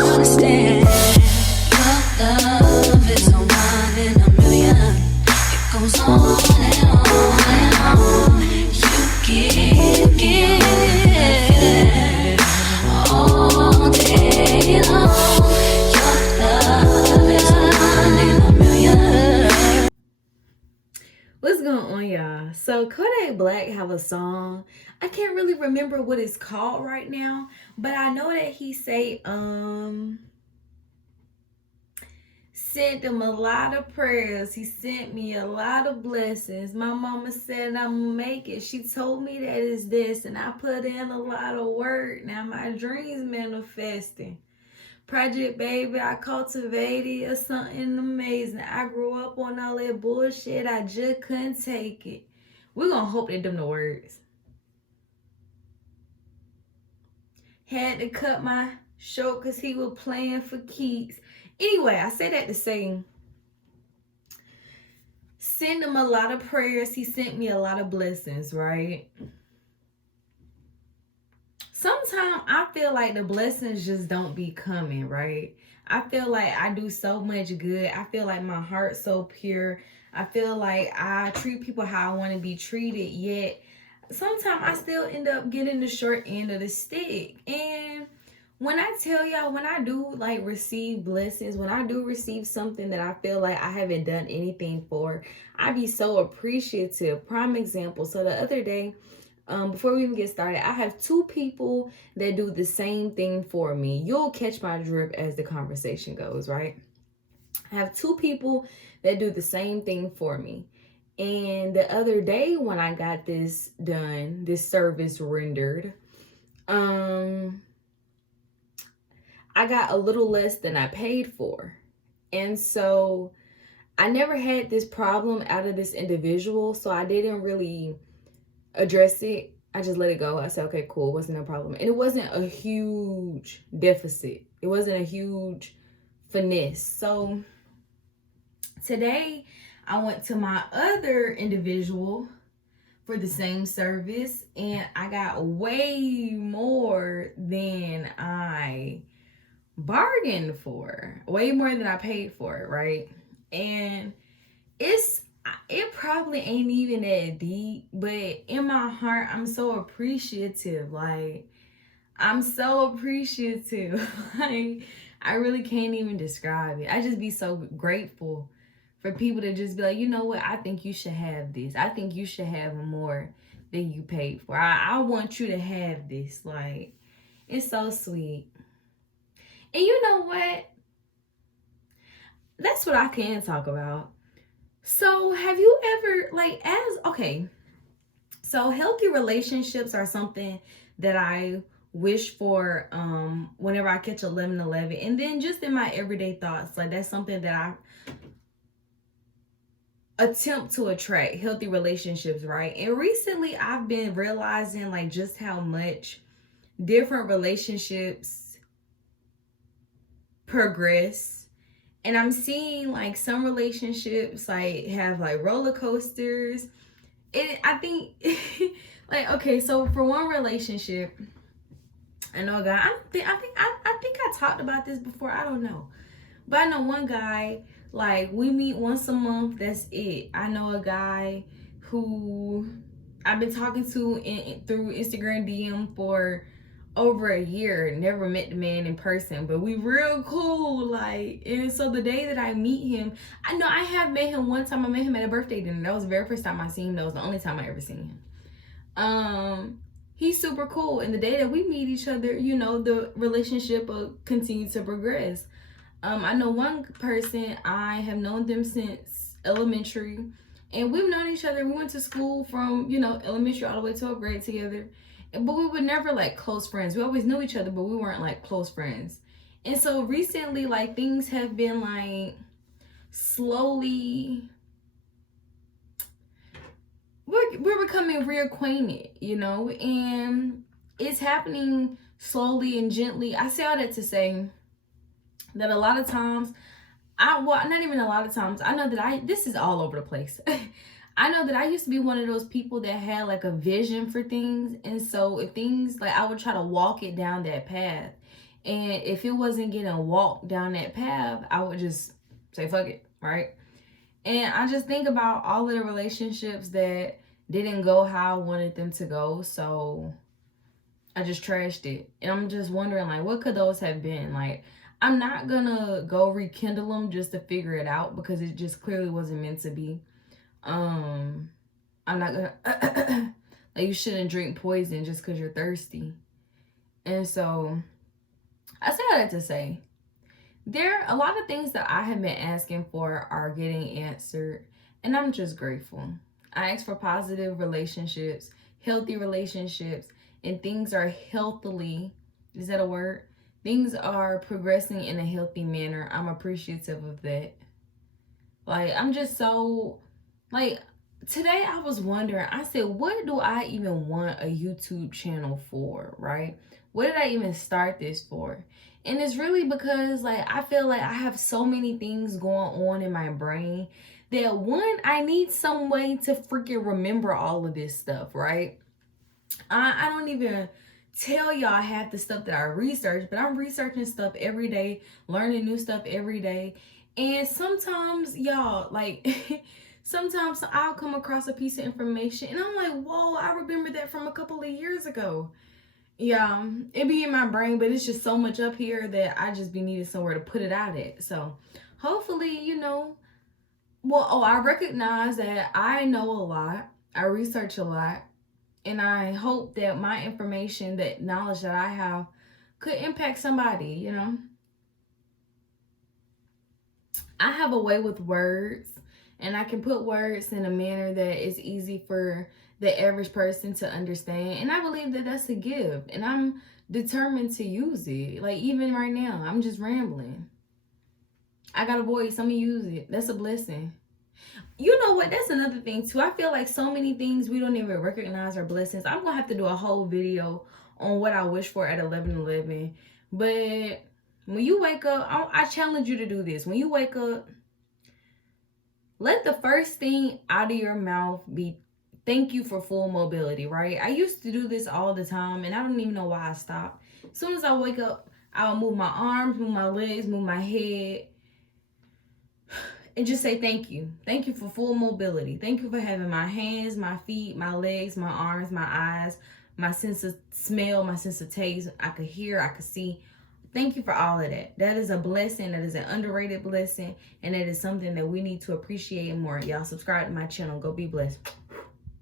understand. Your love is a one in a million. It goes on and on and on. You give all day long. Your love is a one in a million. What's going on, y'all? So Kodak Black have a song. I can't really remember what it's called right now, but I know that he say sent him a lot of prayers. He sent me a lot of blessings. My mama said I'm gonna make it. She told me that it's this, and I put in a lot of work. Now my dreams manifesting. Project Baby, I cultivated or something amazing. I grew up on all that bullshit. I just couldn't take it. We're gonna hope that them the words. Had to cut my short because he was playing for keeps. Anyway, I say that to say, send him a lot of prayers. He sent me a lot of blessings, right? Sometimes I feel like the blessings just don't be coming, right? I feel like I do so much good. I feel like my heart's so pure. I feel like I treat people how I want to be treated, yet sometimes I still end up getting the short end of the stick. And when I tell y'all, when I do like receive blessings, when I do receive something that I feel like I haven't done anything for, I be so appreciative. Prime example. So the other day, before we even get started, I have two people that do the same thing for me. You'll catch my drip as the conversation goes, right? I have two people that do the same thing for me. And the other day when I got this done, this service rendered, I got a little less than I paid for. And so I never had this problem out of this individual, so I didn't really address it. I just let it go. I said, okay, cool, wasn't a problem. And it wasn't a huge deficit. It wasn't a huge finesse. So today I went to my other individual for the same service, and I got way more than I bargained for, way more than I paid for it, right? And it probably ain't even that deep, but in my heart, I'm so appreciative. Like, I'm so appreciative. Like, I really can't even describe it. I just be so grateful for people to just be like, you know what? I think you should have this. I think you should have more than you paid for. I want you to have this. Like, it's so sweet. And you know what? That's what I can talk about. So have you ever, so healthy relationships are something that I wish for whenever I catch 11:11. And then just in my everyday thoughts, like that's something that I attempt to attract, healthy relationships, right? And recently I've been realizing like just how much different relationships progress. And I'm seeing like some relationships like have like roller coasters. And I think like, okay, so for one relationship, I know a guy, I think I talked about this before, I don't know. But I know one guy, like we meet once a month, that's it. I know a guy who I've been talking to through Instagram DM for over a year. Never met the man in person, but we real cool. Like, and so the day that I meet him, I know I have met him one time. I met him at a birthday dinner. That was the very first time I seen him. That was the only time I ever seen him. He's super cool, and the day that we meet each other, you know, the relationship will continue to progress. I know one person, I have known them since elementary, and we've known each other. We went to school from, you know, elementary all the way to 12th grade together. But we were never like close friends. We always knew each other, but we weren't like close friends. And so recently, like things have been like slowly, we're becoming reacquainted, you know, and it's happening slowly and gently. I say all that to say that a lot of times, not even a lot of times, I know that this is all over the place. I know that I used to be one of those people that had like a vision for things. And so if things, like I would try to walk it down that path. And if it wasn't getting walked down that path, I would just say fuck it, right? And I just think about all of the relationships that didn't go how I wanted them to go. So I just trashed it. And I'm just wondering, like, what could those have been? Like, I'm not gonna go rekindle them just to figure it out because it just clearly wasn't meant to be. I'm not gonna like, you shouldn't drink poison just because you're thirsty. And so I say all that to say there are a lot of things that I have been asking for are getting answered, and I'm just grateful. I asked for positive relationships, healthy relationships, and things are healthily, is that a word? Things are progressing in a healthy manner. I'm appreciative of that. Like, I'm just so, like, today I was wondering, I said, what do I even want a YouTube channel for, right? What did I even start this for? And it's really because, like, I feel like I have so many things going on in my brain that, one, I need some way to freaking remember all of this stuff, right? I don't even tell y'all half the stuff that I research, but I'm researching stuff every day, learning new stuff every day. And sometimes, y'all, like, sometimes I'll come across a piece of information and I'm like, whoa, I remember that from a couple of years ago. Yeah, it be in my brain, but it's just so much up here that I just be needing somewhere to put it out at. So hopefully, I recognize that I know a lot. I research a lot. And I hope that my information, that knowledge that I have could impact somebody, I have a way with words, and I can put words in a manner that is easy for the average person to understand. And I believe that that's a gift, and I'm determined to use it. Like, even right now, I'm just rambling. I got a voice, I'm gonna use it. That's a blessing. You know what? That's another thing too. I feel like so many things we don't even recognize are blessings. I'm gonna have to do a whole video on what I wish for at 11:11. But when you wake up, I challenge you to do this. When you wake up, let the first thing out of your mouth be thank you for full mobility, right? I used to do this all the time, and I don't even know why I stopped. As soon as I wake up, I'll move my arms, move my legs, move my head, and just say thank you. Thank you for full mobility. Thank you for having my hands, my feet, my legs, my arms, my eyes, my sense of smell, my sense of taste. I could hear, I could see. Thank you for all of that. That is a blessing. That is an underrated blessing. And that is something that we need to appreciate more. Y'all subscribe to my channel. Go be blessed.